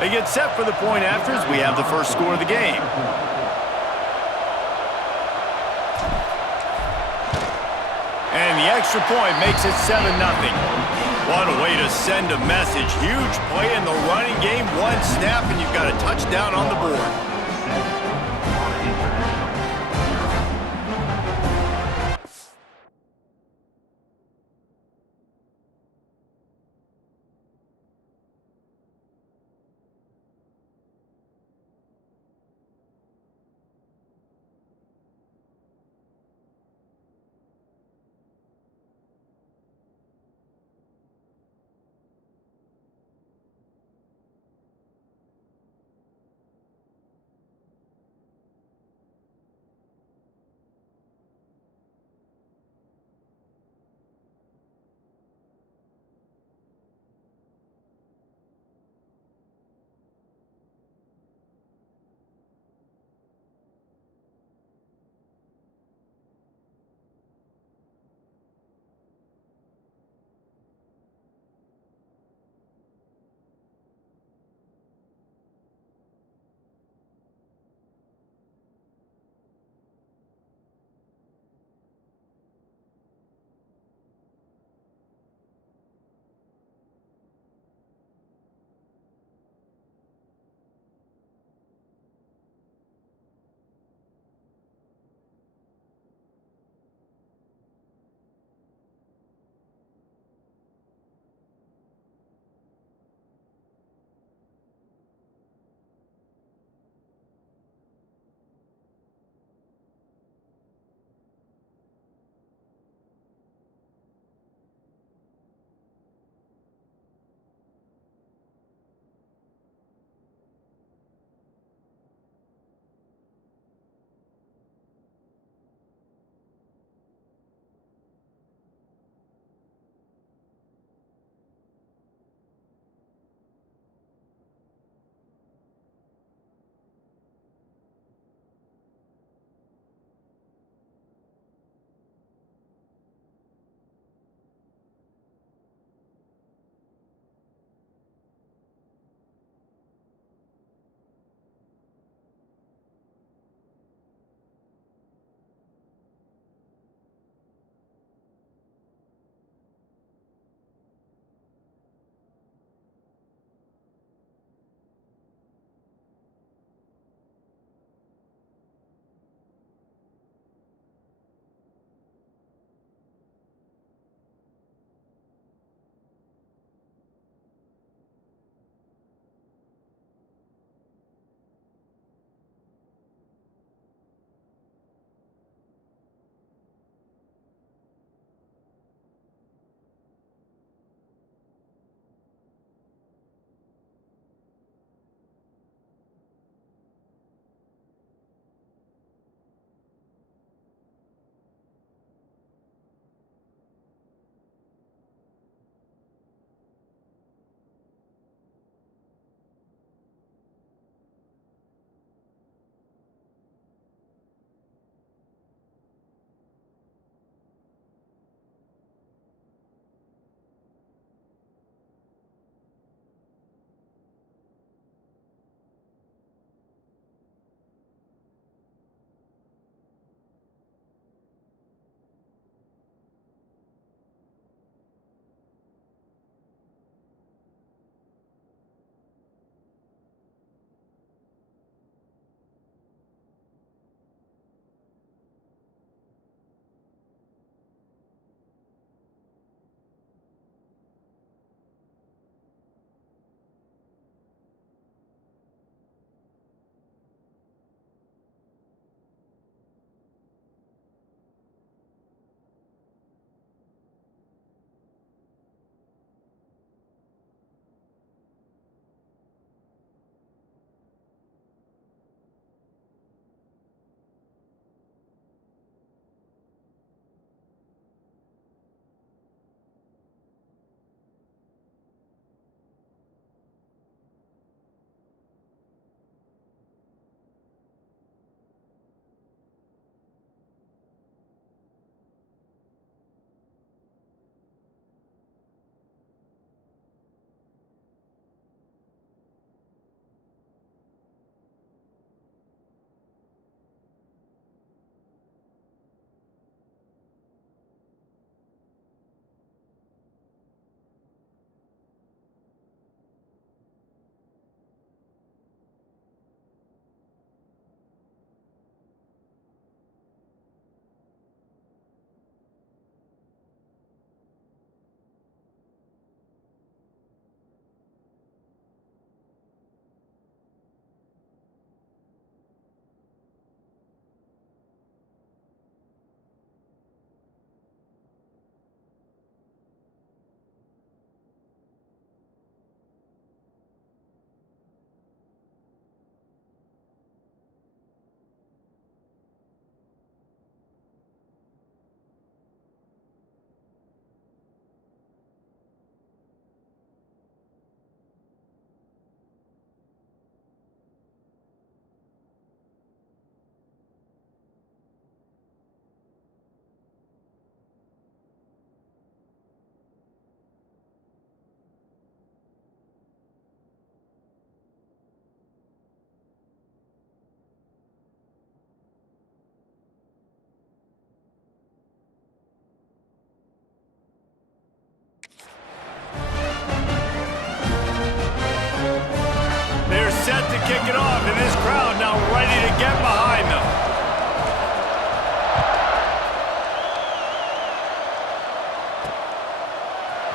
They get set for the point after as we have the first score of the game. And the extra point makes it 7-0. What a way to send a message. Huge play in the running game. One snap and you've got a touchdown on the board. kick it off, and this crowd now ready to get behind them.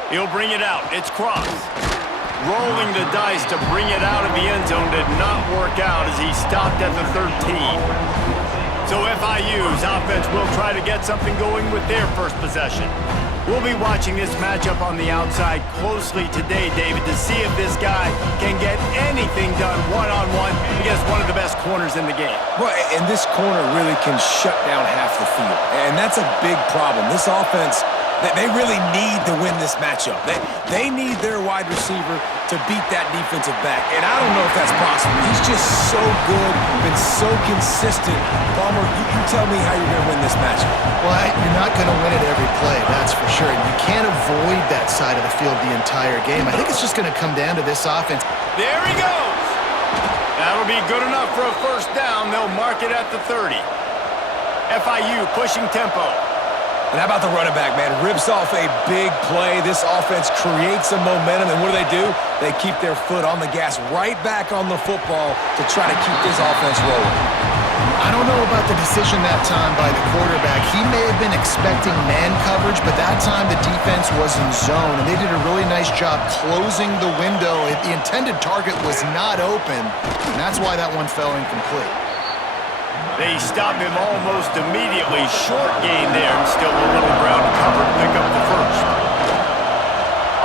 He'll bring it out. It's Cross. Rolling the dice to bring it out of the end zone did not work out as he stopped at the 13. So FIU's offense will try to get something going with their first possession. We'll be watching this matchup on the outside closely today, David, to see if this guy can get anything done one-on-one against one of the best corners in the game. Well, and this corner really can shut down half the field, and that's a big problem. This offense, they really need to win this matchup. They need their wide receiver to beat that defensive back, and I don't know if that's possible. He's just so good, been so consistent. Palmer, you tell me how you're going to win this matchup. Well, you're not going to win it every play, that's for sure. You can't avoid that side of the field the entire game. I think it's just going to come down to this offense. There he goes. That'll be good enough for a first down. They'll mark it at the 30. FIU pushing tempo. And how about the running back, man? Rips off a big play. This offense creates some momentum, and what do? They keep their foot on the gas right back on the football to try to keep this offense rolling. I don't know about the decision that time by the quarterback. He may have been expecting man coverage, but that time the defense was in zone, and they did a really nice job closing the window. The intended target was not open, and that's why that one fell incomplete. They stop him almost immediately. Short gain there, and still a little ground cover to pick up the first.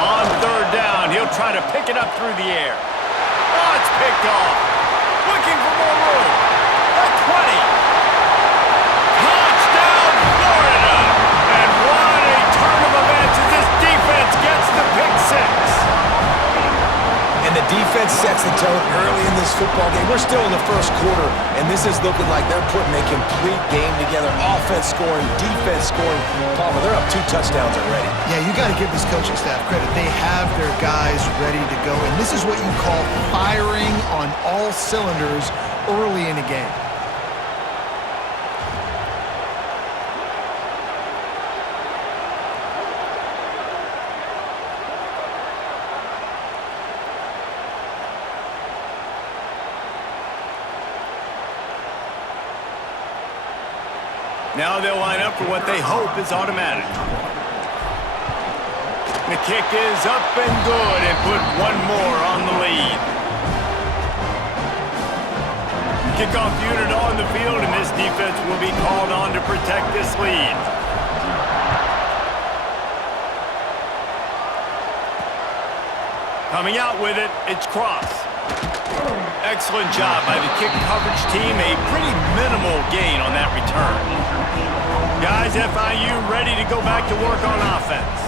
On third down, he'll try to pick it up through the air. Oh, it's picked off. Looking for more room. At 20. Touchdown, Florida! And what a turn of events as this defense gets the pick six. And the defense sets the tone early in this football game. We're still in the first quarter, and this is looking like they're putting a complete game together. Offense scoring, defense scoring. Palmer, they're up 2 touchdowns already. Yeah, you got to give this coaching staff credit. They have their guys ready to go, and this is what you call firing on all cylinders early in a game. Now they'll line up for what they hope is automatic. The kick is up and good, and put one more on the lead. Kickoff unit on the field, and this defense will be called on to protect this lead. Coming out with it, it's Cross. Excellent job by the kick coverage team. A pretty minimal gain on that return. Guys, FIU ready to go back to work on offense.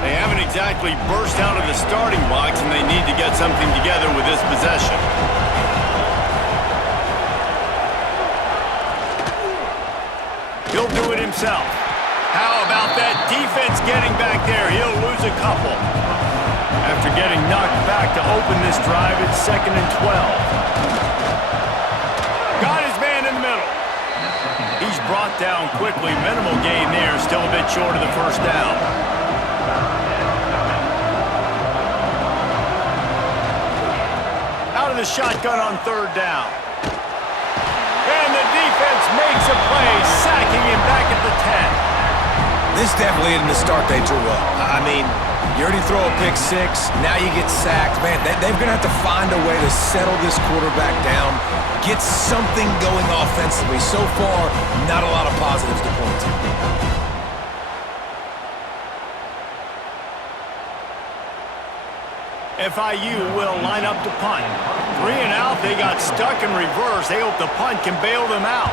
They haven't exactly burst out of the starting blocks, and they need to get something together with this possession. He'll do it himself. How about that defense getting back there? He'll lose a couple. After getting knocked back to open this drive, it's 2nd and 12. Got his man in the middle. He's brought down quickly. Minimal gain there. Still a bit short of the first down. Out of the shotgun on third down. And the defense makes a play, sacking him back at the 10. This definitely isn't the start they drew up. I mean, you already throw a pick six, now you get sacked. Man, they're going to have to find a way to settle this quarterback down, get something going offensively. So far, not a lot of positives to point to. FIU will line up to punt. 3 and out, they got stuck in reverse. They hope the punt can bail them out.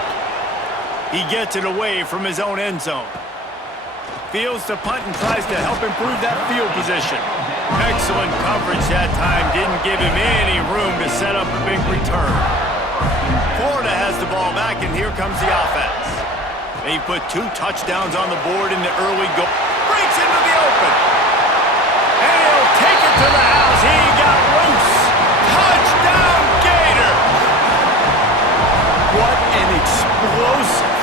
He gets it away from his own end zone. Fields the punt and tries to help improve that field position. Excellent coverage that time. Didn't give him any room to set up a big return. Florida has the ball back, and here comes the offense. They put 2 touchdowns on the board in the early goal. Breaks into the open. And he'll take it to the house. He got loose. Touchdown, Gator. What an explosive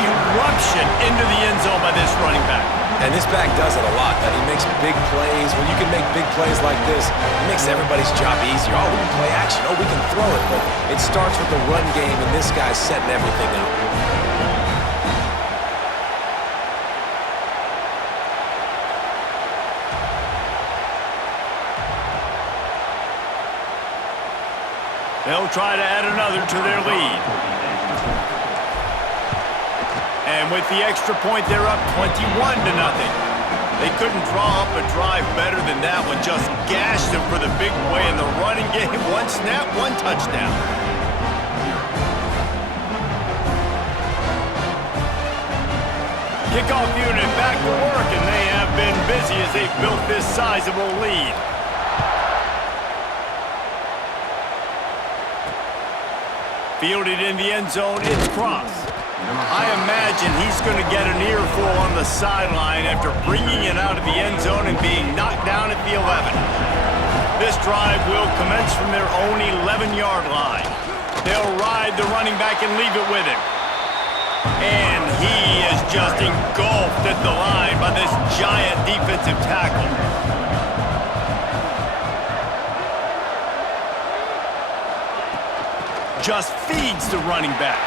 eruption into the end zone by this running back. And this back does it a lot. He makes big plays. When you can make big plays like this, it makes everybody's job easier. Oh, we can play action. Oh, we can throw it. But it starts with the run game, and this guy's setting everything up. They'll try to add another to their lead. And with the extra point, they're up 21-0. They couldn't draw up a drive better than that one. Just gashed them for the big play in the running game. One snap, one touchdown. Kickoff unit back to work, and they have been busy as they've built this sizable lead. Fielded in the end zone, it's Cross. I imagine he's going to get an earful on the sideline after bringing it out of the end zone and being knocked down at the 11. This drive will commence from their own 11-yard line. They'll ride the running back and leave it with him. And he is just engulfed at the line by this giant defensive tackle. Just feeds the running back.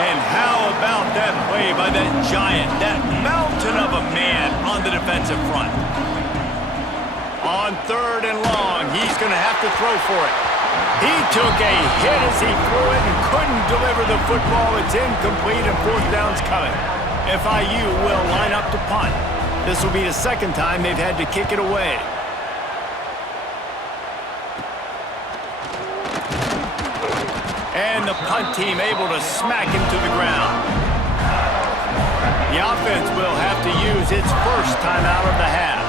And how about that play by that giant, that mountain of a man on the defensive front? On 3rd and long, he's going to have to throw for it. He took a hit as he threw it and couldn't deliver the football. It's incomplete and 4th down's coming. FIU will line up to punt. This will be the second time they've had to kick it away. And the punt team able to smack him to the ground. The offense will have to use its first timeout of the half.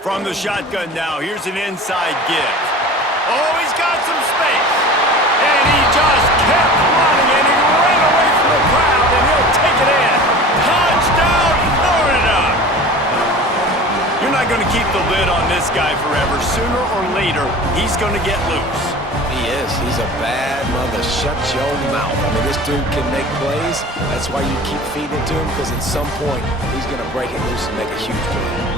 From the shotgun now, here's an inside give. Oh, he's got some space. And he just kept running, and he ran away from the crowd, and he'll take it in. Touchdown, Florida! You're not going to keep the lid on this guy forever. Sooner or later, he's going to get loose. He is. He's a bad mother. Shut your mouth. I mean, this dude can make plays. That's why you keep feeding it to him, because at some point, he's going to break it loose and make a huge play.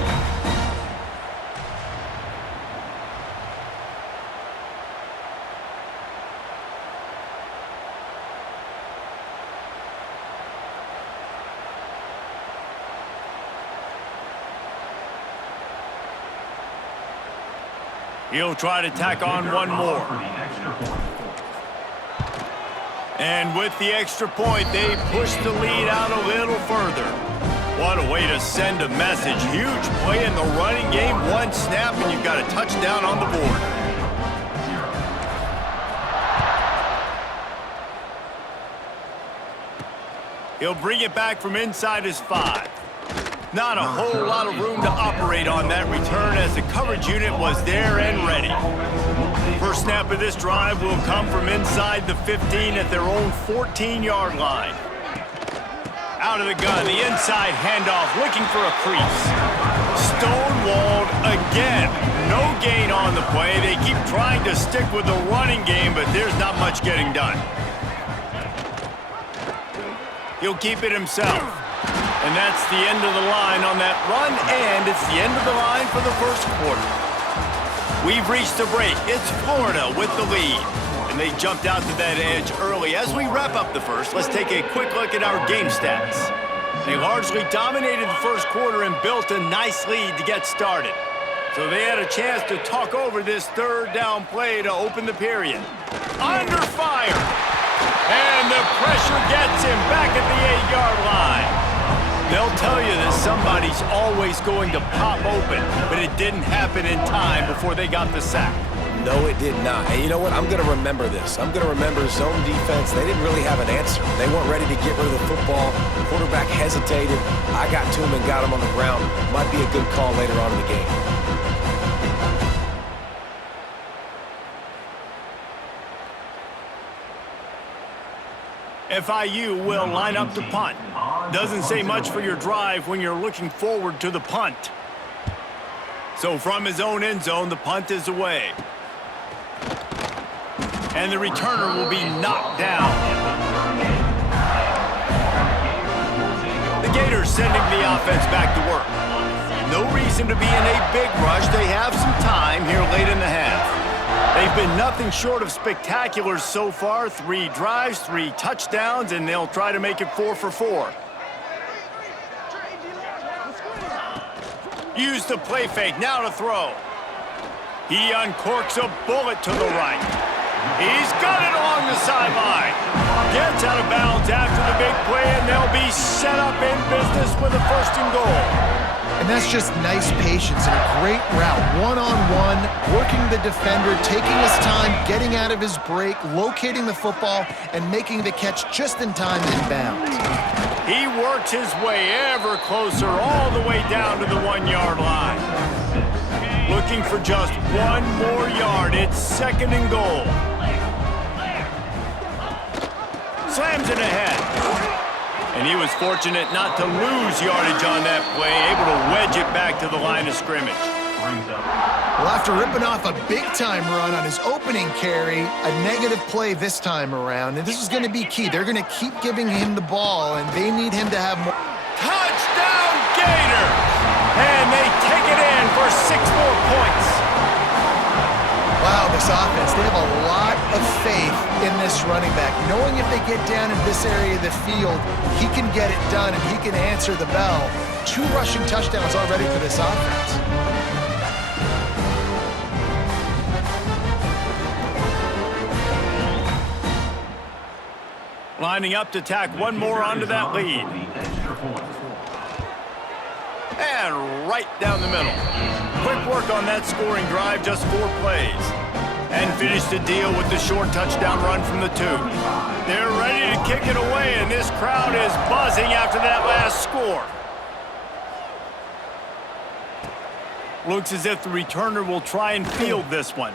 He'll try to tack on one more. And with the extra point, they push the lead out a little further. What a way to send a message. Huge play in the running game. One snap, and you've got a touchdown on the board. He'll bring it back from inside his 5. Not a whole lot of room to operate on that return as the coverage unit was there and ready. First snap of this drive will come from inside the 15 at their own 14-yard line. Out of the gun, the inside handoff, looking for a crease. Stonewalled again. No gain on the play. They keep trying to stick with the running game, but there's not much getting done. He'll keep it himself. And that's the end of the line on that run, and it's the end of the line for the first quarter. We've reached the break. It's Florida with the lead, and they jumped out to that edge early. As we wrap up the first, let's take a quick look at our game stats. They largely dominated the first quarter and built a nice lead to get started. So they had a chance to talk over this 3rd down play to open the period. Under fire, and the pressure gets him back at the 8-yard line. They'll tell you that somebody's always going to pop open, but it didn't happen in time before they got the sack. No, it did not. And you know what? I'm going to remember this. I'm going to remember zone defense. They didn't really have an answer. They weren't ready to get rid of the football. Quarterback hesitated. I got to him and got him on the ground. Might be a good call later on in the game. FIU will line up to punt. Doesn't say much for your drive when you're looking forward to the punt. So from his own end zone, the punt is away. And the returner will be knocked down. The Gators sending the offense back to work. No reason to be in a big rush. They have some time here late in the half. They've been nothing short of spectacular so far. 3 drives, 3 touchdowns, and they'll try to make it 4 for 4. Use the play fake, now to throw. He uncorks a bullet to the right. He's got it along the sideline. Gets out of bounds after the big play, and they'll be set up in business with a 1st and goal. And that's just nice patience and a great route. One-on-one, working the defender, taking his time, getting out of his break, locating the football, and making the catch just in time inbounds. He works his way ever closer all the way down to the 1-yard line. Looking for just 1 more yard. It's 2nd and goal. Slams it ahead. And he was fortunate not to lose yardage on that play, able to wedge it back to the line of scrimmage. Well, after ripping off a big-time run on his opening carry, a negative play this time around, and this is going to be key. They're going to keep giving him the ball, and they need him to have more. Touchdown, Gators! And they take it in for 6 more points. Wow, this offense, they have a lot of faith in this running back. Knowing if they get down in this area of the field, he can get it done and he can answer the bell. 2 rushing touchdowns already for this offense. Lining up to tack 1 more onto that lead. And right down the middle. Quick work on that scoring drive, just 4 plays. And finished the deal with the short touchdown run from the 2. They're ready to kick it away, and this crowd is buzzing after that last score. Looks as if the returner will try and field this one.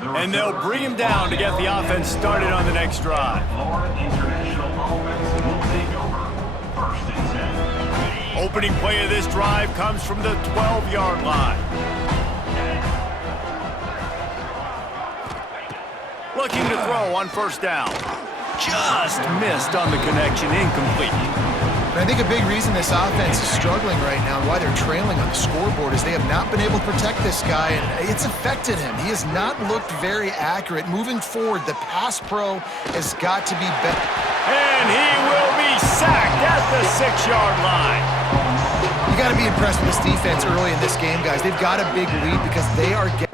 And they'll bring him down to get the offense started on the next drive. Opening play of this drive comes from the 12-yard line. Looking to throw on 1st down. Just missed on the connection, incomplete. And I think a big reason this offense is struggling right now and why they're trailing on the scoreboard is they have not been able to protect this guy, and it's affected him. He has not looked very accurate. Moving forward, the pass pro has got to be better. And he will be sacked at the 6-yard line. You got to be impressed with this defense early in this game, guys. They've got a big lead because they are getting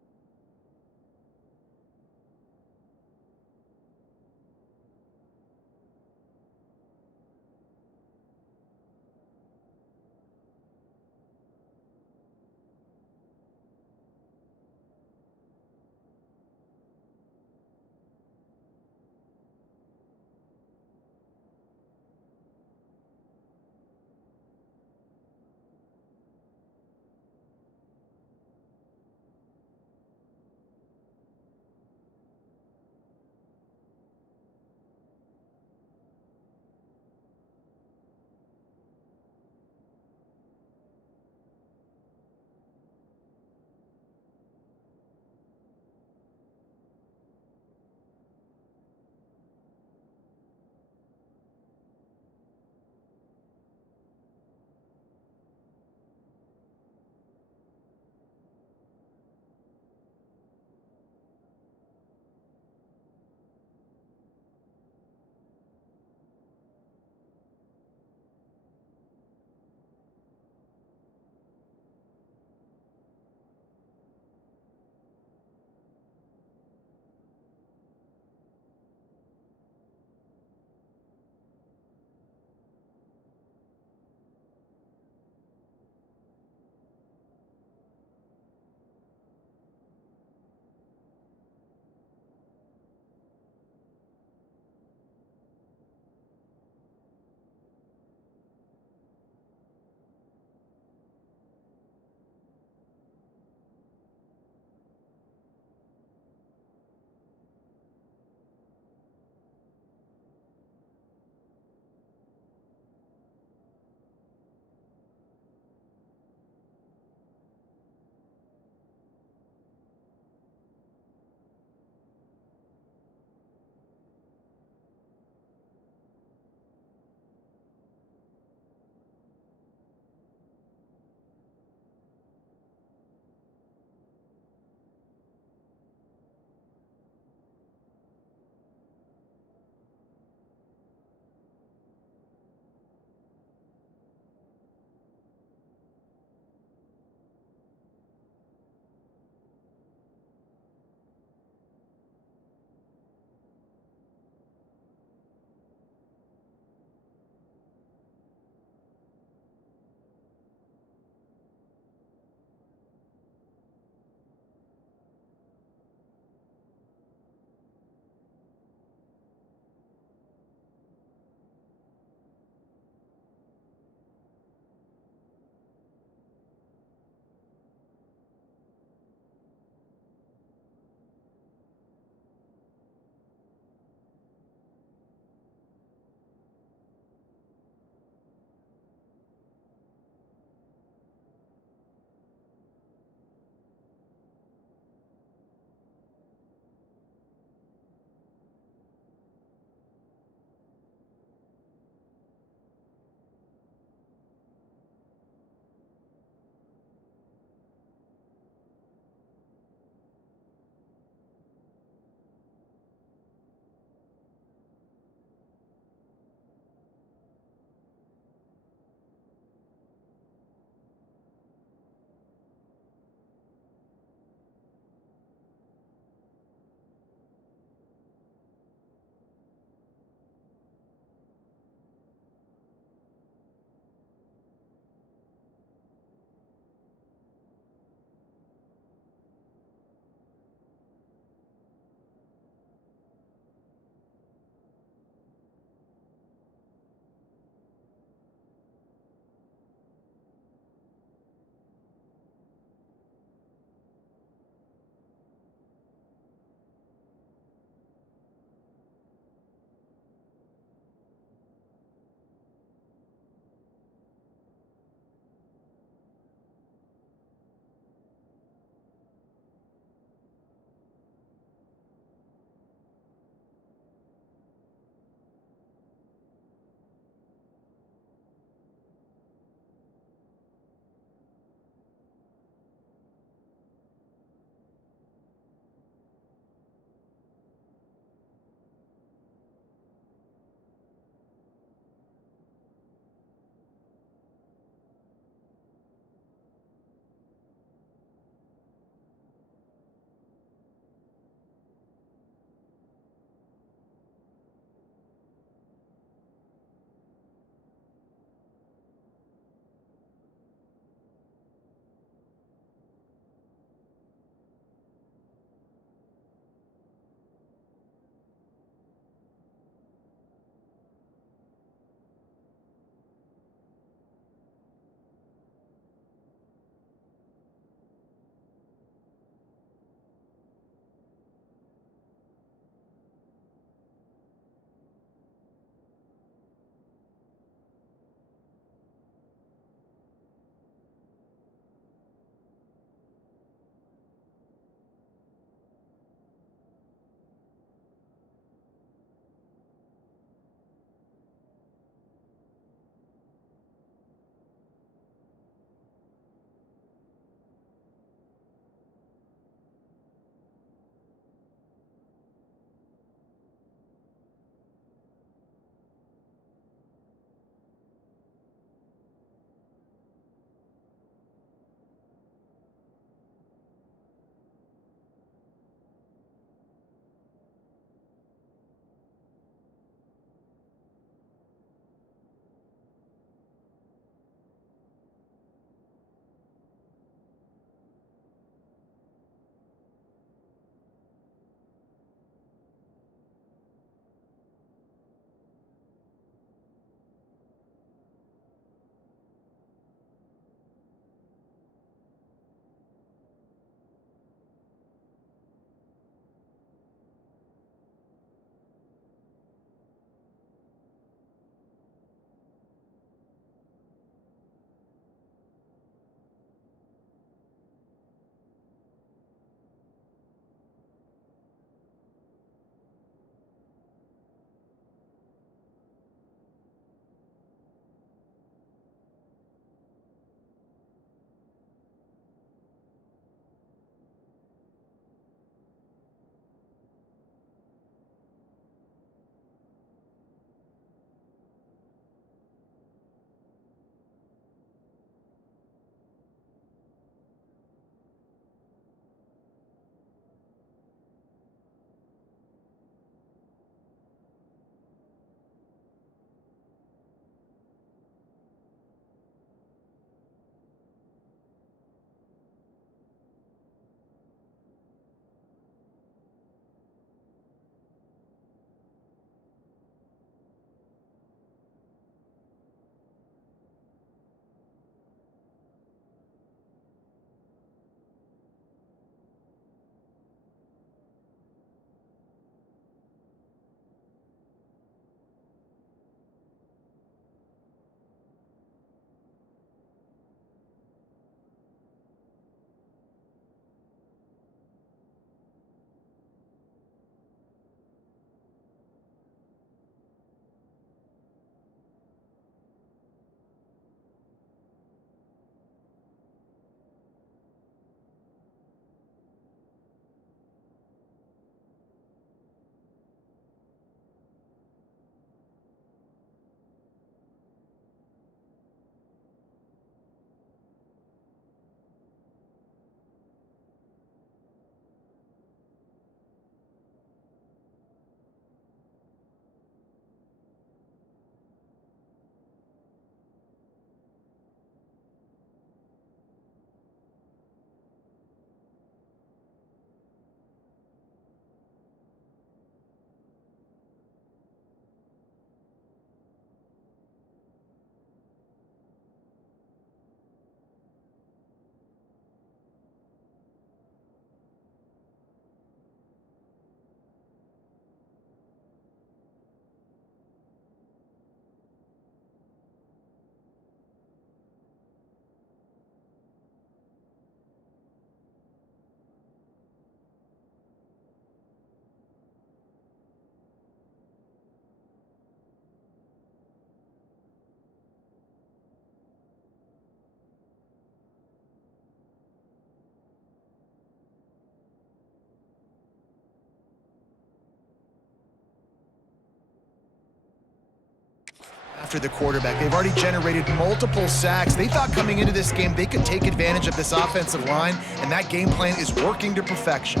after the quarterback. They've already generated multiple sacks. They thought coming into this game they could take advantage of this offensive line, and that game plan is working to perfection.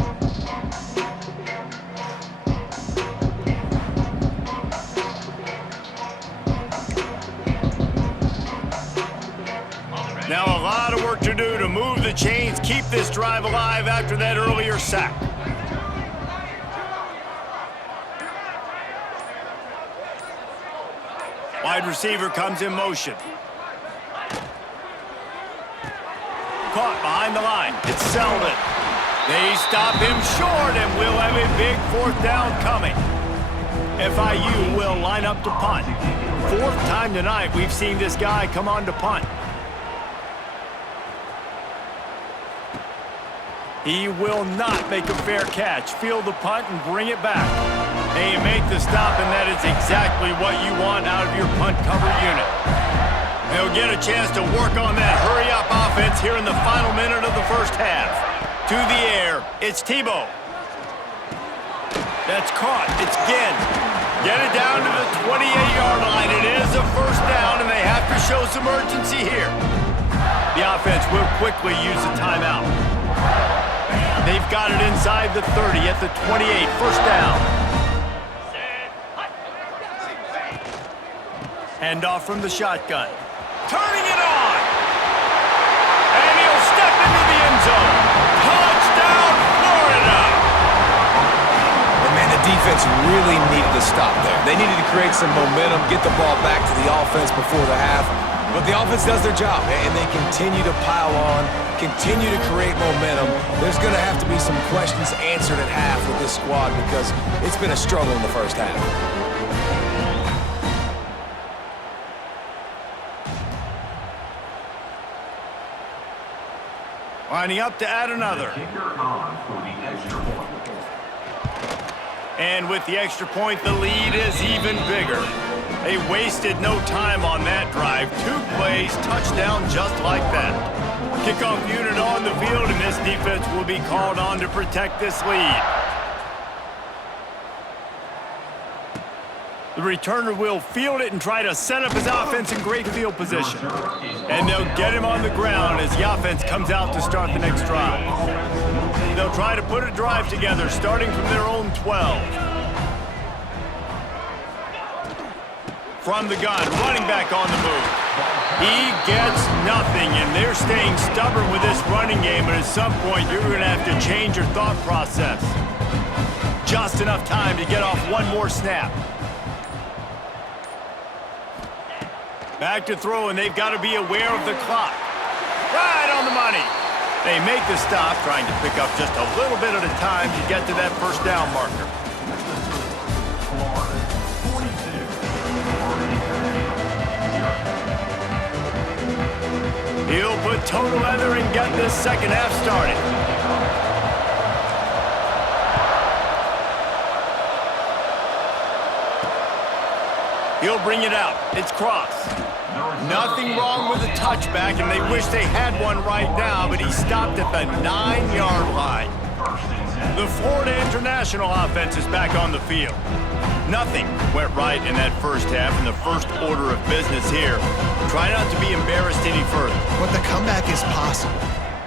Now a lot of work to do to move the chains, keep this drive alive after that earlier sack. Wide receiver comes in motion. Caught behind the line. It's Selden. They stop him short, and we'll have a big fourth down coming. FIU will line up to punt. Fourth time tonight we've seen this guy come on to punt. He will not make a fair catch. Field the punt and bring it back. They make the stop, and that is exactly what you want out of your punt cover unit. They'll get a chance to work on that hurry-up offense here in the final minute of the first half. To the air, it's Tebow. That's caught. It's Ginn. Get it down to the 28-yard line. It is a first down, and they have to show some urgency here. The offense will quickly use a timeout. They've got it inside the 30 at the 28, first down. Handoff from the shotgun. Turning it on. And he'll step into the end zone. Touchdown, Florida. And man, the defense really needed to stop there. They needed to create some momentum, get the ball back to the offense before the half. But the offense does their job, and they continue to pile on, continue to create momentum. There's going to have to be some questions answered at half with this squad because it's been a struggle in the first half. Lining up to add another. And with the extra point, the lead is even bigger. They wasted no time on that drive. 2 plays, touchdown just like that. Kickoff unit on the field, and this defense will be called on to protect this lead. The returner will field it and try to set up his offense in great field position. And they'll get him on the ground as the offense comes out to start the next drive. They'll try to put a drive together, starting from their own 12. From the gun, running back on the move. He gets nothing, and they're staying stubborn with this running game, but at some point you're going to have to change your thought process. Just enough time to get off one more snap. Back to throw, and they've got to be aware of the clock. Right on the money. They make the stop, trying to pick up just a little bit at a time to get to that first down marker. He'll put toe to leather and get this second half started. He'll bring it out. It's Cross. Nothing wrong with the touchback, and they wish they had one right now, but he stopped at the 9-yard line. The Florida International offense is back on the field. Nothing went right in that first half, and the first order of business here. Try not to be embarrassed any further. But the comeback is possible.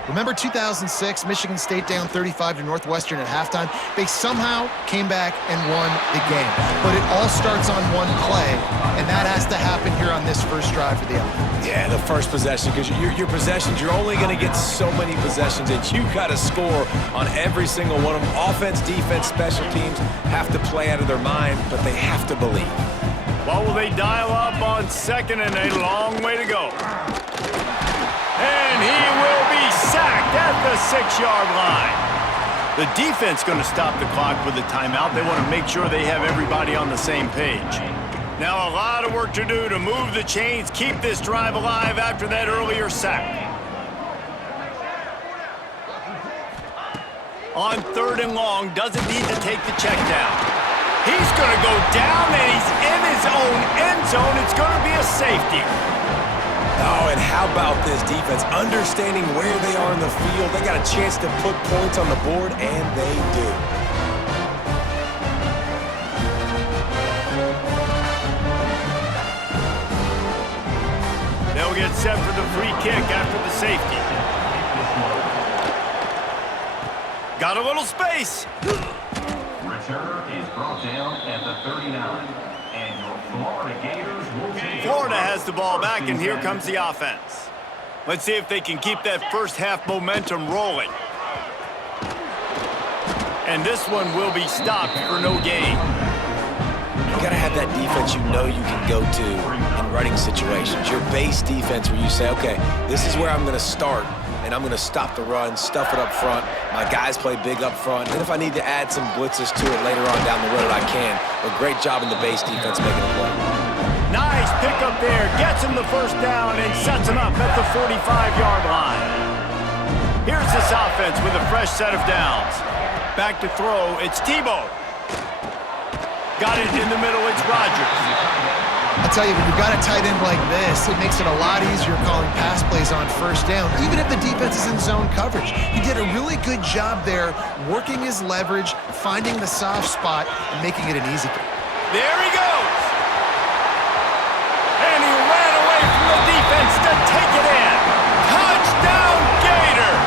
Remember 2006, Michigan State down 35 to Northwestern at halftime? They somehow came back and won the game. But it all starts on one play, and that has to happen here on this first drive for the offense. Yeah, the first possession, because your possessions, you're only going to get so many possessions, and you got to score on every single one of them. Offense, defense, special teams have to play out of their mind, but they have to believe. What will they dial up on second and a long way to go? And he will be sacked at the 6-yard line. The defense going to stop the clock with a timeout. They want to make sure they have everybody on the same page. Now a lot of work to do to move the chains, keep this drive alive after that earlier sack. On 3rd and long, doesn't need to take the check down. He's going to go down, and he's in his own end zone. It's going to be a safety. Oh, and how about this defense? Understanding where they are in the field. They got a chance to put points on the board, and they do. get set for the free kick after the safety. Got a little space. Return is brought down at the 39. And your Florida Gators will take Florida has the ball back, and here comes the offense. Let's see if they can keep that first half momentum rolling. And this one will be stopped for no gain. You got to have that defense you know you can go to in running situations. Your base defense where you say, okay, this is where I'm going to start, and I'm going to stop the run, stuff it up front. My guys play big up front. And if I need to add some blitzes to it later on down the road, I can. But great job in the base defense making a play. Nice pickup there. Gets him the first down and sets him up at the 45-yard line. Here's this offense with a fresh set of downs. Back to throw. It's Tebow. Got it in the middle. It's Rodgers. I'll tell you, when you've got a tight end like this, it makes it a lot easier calling pass plays on first down, even if the defense is in zone coverage. He did a really good job there, working his leverage, finding the soft spot, and making it an easy play. There he goes. And he ran away from the defense to take it in. Touchdown, Gators.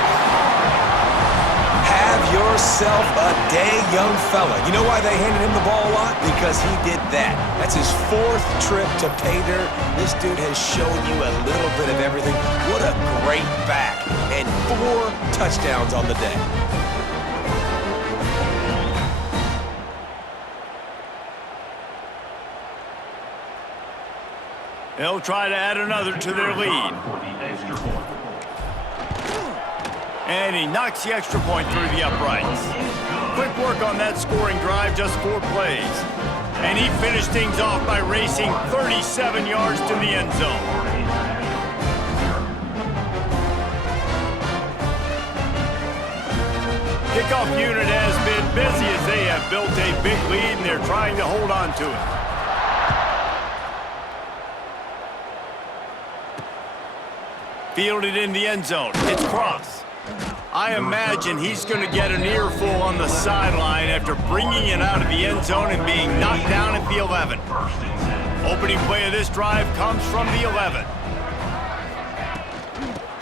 Have yourself a day, young fella. You know why they handed him the ball a lot? Because he did that. That's his 4th trip to pay dirt. This dude has shown you a little bit of everything. What a great back. And 4 touchdowns on the day. They'll try to add another to their lead. And he knocks the extra point through the uprights. Quick work on that scoring drive, just 4 plays. And he finished things off by racing 37 yards to the end zone. Kickoff unit has been busy as they have built a big lead and they're trying to hold on to it. Fielded in the end zone. It's Cross. I imagine he's going to get an earful on the sideline after bringing it out of the end zone and being knocked down at the 11. Opening play of this drive comes from the 11.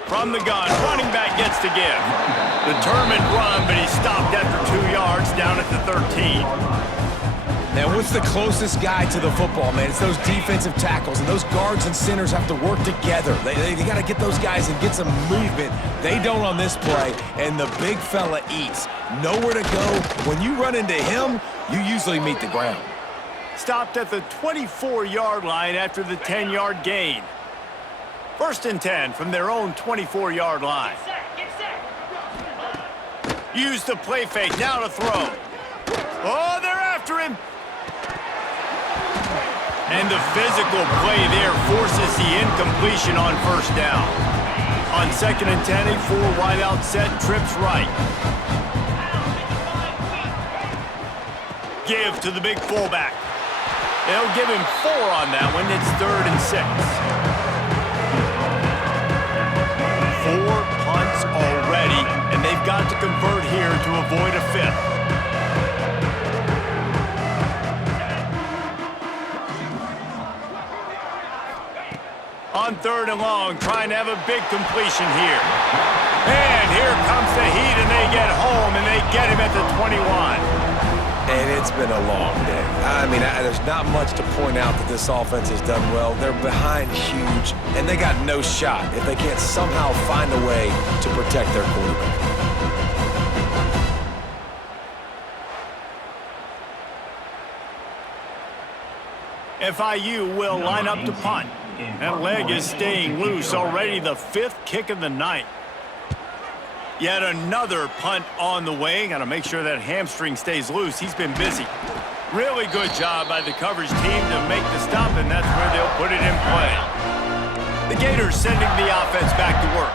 From the gun, running back gets to give. Determined run, but he stopped after 2 yards down at the 13. Now, what's the closest guy to the football, man? It's those defensive tackles, and those guards and centers have to work together. They got to get those guys and get some movement. They don't on this play, and the big fella eats. Nowhere to go. When you run into him, you usually meet the ground. Stopped at the 24-yard line after the 10-yard gain. 1st and 10 from their own 24-yard line. Use the play fake, now to throw. Oh, they're after him. And the physical play there forces the incompletion on 1st down. On 2nd and 10, a 4 wide out set, trips right. Give to the big fullback. They'll give him 4 on that one. It's 3rd and 6. 4 punts already, and they've got to convert here to avoid a 5th. On 3rd and long, trying to have a big completion here. And here comes the heat, and they get home, and they get him at the 21. And it's been a long day. I mean, there's not much to point out that this offense has done well. They're behind huge, and they got no shot if they can't somehow find a way to protect their quarterback. FIU will line up to punt. That leg is staying loose, already the 5th kick of the night. Yet another punt on the way. Got to make sure that hamstring stays loose. He's been busy. Really good job by the coverage team to make the stop, and that's where they'll put it in play. The Gators sending the offense back to work.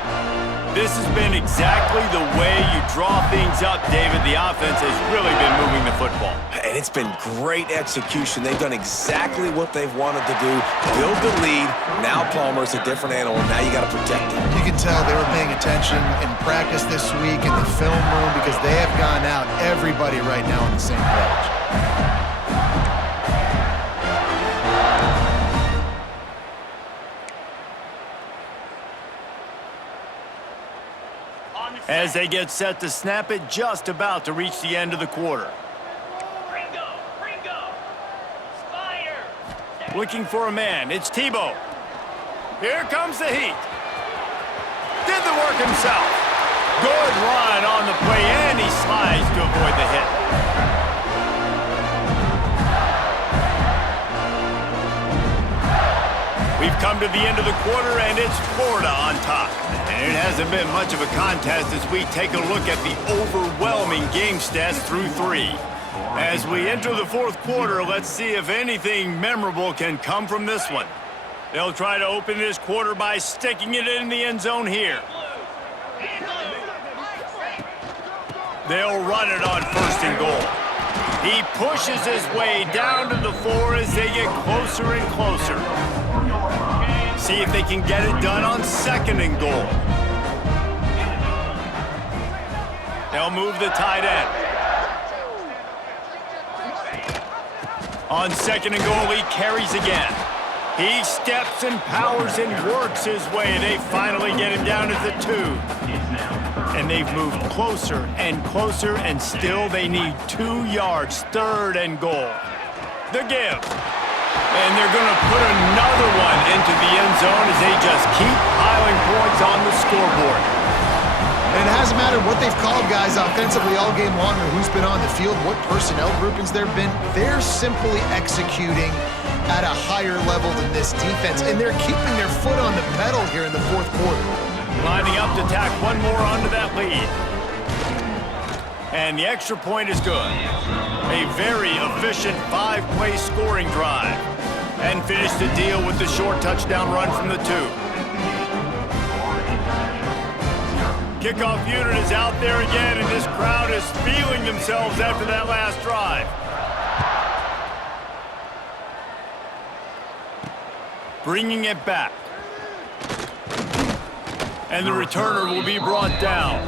This has been exactly the way you draw things up, David. The offense has really been moving the football. And it's been great execution. They've done exactly what they've wanted to do. Build the lead. Now Palmer's a different animal. Now you got to protect him. You can tell they were paying attention in practice this week in the film room because they have gone out, everybody right now on the same page. as they get set to snap it just about to reach the end of the quarter. Looking for a man. It's Tebow. Here comes the heat. Did the work himself. Good run on the play, and he slides to avoid the hit. We've come to the end of the quarter, and it's Florida on top. And it hasn't been much of a contest as we take a look at the overwhelming game stats through 3. As we enter the fourth quarter, let's see if anything memorable can come from this one. They'll try to open this quarter by sticking it in the end zone here. They'll run it on 1st and goal. He pushes his way down to the 4 as they get closer and closer. See if they can get it done on 2nd and goal. They'll move the tight end. On 2nd and goal, he carries again. He steps and powers and works his way. They finally get him down at the 2. And they've moved closer and closer, and still they need 2 yards, 3rd and goal. The give. And they're going to put another one into the end zone as they just keep piling points on the scoreboard. And it hasn't mattered what they've called guys offensively all game long or who's been on the field, what personnel groupings there have been. They're simply executing at a higher level than this defense, and they're keeping their foot on the pedal here in the fourth quarter. Lining up to tack one more onto that lead. And the extra point is good. A very efficient 5-play scoring drive. And finish the deal with the short touchdown run from the 2. Kickoff unit is out there again, and this crowd is feeling themselves after that last drive. Bringing it back. And the returner will be brought down.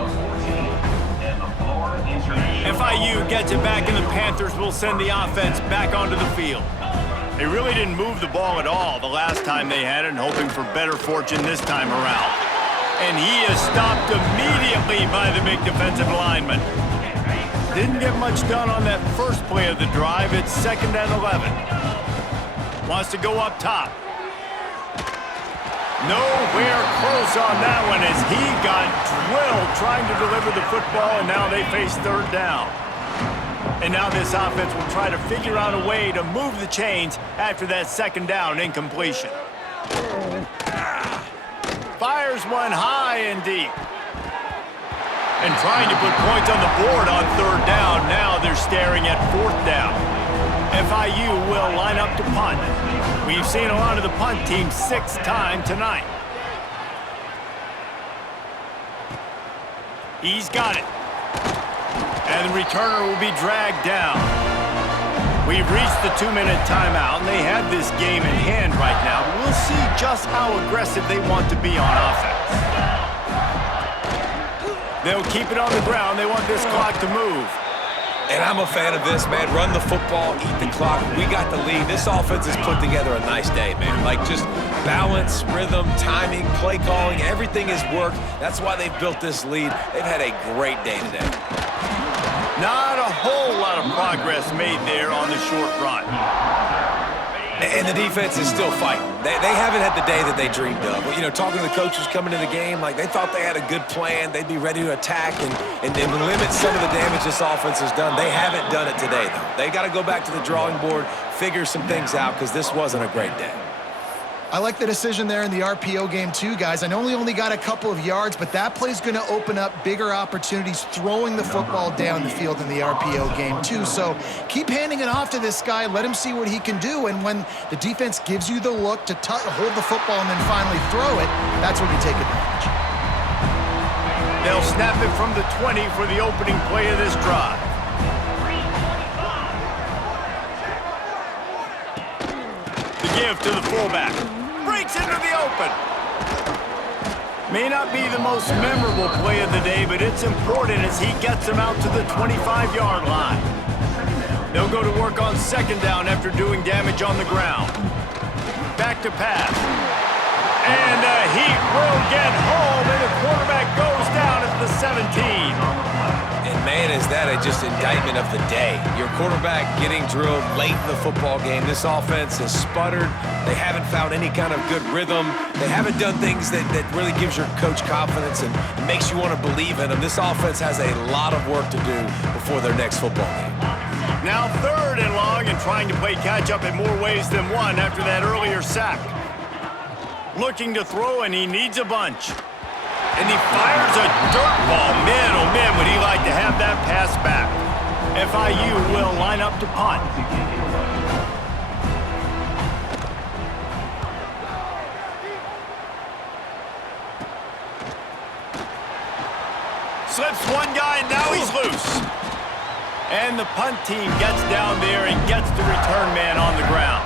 FIU gets it back, and the Panthers will send the offense back onto the field. They really didn't move the ball at all the last time they had it, hoping for better fortune this time around. And he is stopped immediately by the big defensive lineman. Didn't get much done on that first play of the drive. It's 2nd and 11. Wants to go up top. Nowhere close on that one as he got drilled trying to deliver the football, and now they face 3rd down. And now this offense will try to figure out a way to move the chains after that 2nd down incompletion. Fires one high and deep. And trying to put points on the board on 3rd down. Now they're staring at 4th down. FIU will line up to punt. We've seen a lot of the punt team 6 times tonight. He's got it. And the returner will be dragged down. We've reached the 2-minute timeout, and they have this game in hand right now. But we'll see just how aggressive they want to be on offense. They'll keep it on the ground. They want this clock to move. And I'm a fan of this, man. Run the football, eat the clock. We got the lead. This offense has put together a nice day, man. Like, just balance, rhythm, timing, play calling, everything has worked. That's why they've built this lead. They've had a great day today. Not a whole lot of progress made there on the short run. And the defense is still fighting. They haven't had the day that they dreamed of. You know, talking to the coaches coming into the game, like they thought they had a good plan. They'd be ready to attack and limit some of the damage this offense has done. They haven't done it today, though. They got to go back to the drawing board, figure some things out, because this wasn't a great day. I like the decision there in the RPO game too, guys. I know he only got a couple of yards, but that play's going to open up bigger opportunities throwing the football down the field in the RPO game too. So keep handing it off to this guy. Let him see what he can do. And when the defense gives you the look to hold the football and then finally throw it, that's when you take advantage. They'll snap it from the 20 for the opening play of this drive. The give to the fullback. Breaks into the open. May not be the most memorable play of the day, but it's important as he gets them out to the 25-yard line. They'll go to work on 2nd down after doing damage on the ground. Back to pass. And the Heat will get home, and the quarterback goes down at the 17. And man, is that just indictment of the day. Your quarterback getting drilled late in the football game. This offense has sputtered. They haven't found any kind of good rhythm. They haven't done things that really gives your coach confidence and makes you want to believe in them. This offense has a lot of work to do before their next football game. Now 3rd and long and trying to play catch-up in more ways than one after that earlier sack. Looking to throw, and he needs a bunch. And he fires a dirt ball. Man, oh man, would he like to have that pass back. FIU will line up to punt. Slips one guy, and now he's loose. And the punt team gets down there and gets the return man on the ground.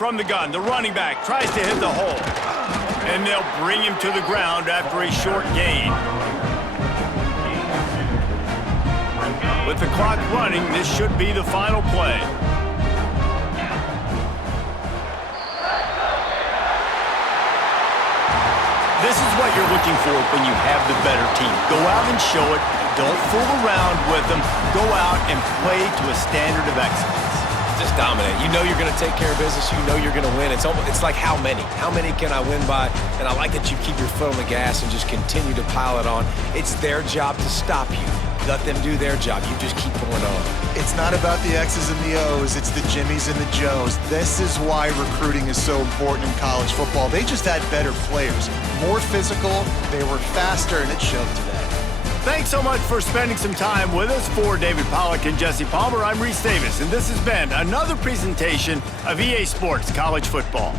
From the gun, the running back tries to hit the hole. And they'll bring him to the ground after a short gain. With the clock running, this should be the final play. This is what you're looking for when you have the better team. Go out and show it. Don't fool around with them. Go out and play to a standard of excellence. Just dominate. You know you're going to take care of business. You know you're going to win. It's like how many? How many can I win by? And I like that you keep your foot on the gas and just continue to pile it on. It's their job to stop you. Let them do their job. You just keep going on. It's not about the X's and the O's. It's the Jimmies and the Joes. This is why recruiting is so important in college football. They just had better players. More physical. They were faster, and it showed today. Thanks so much for spending some time with us. For David Pollack and Jesse Palmer, I'm Reese Davis, and this has been another presentation of EA Sports College Football.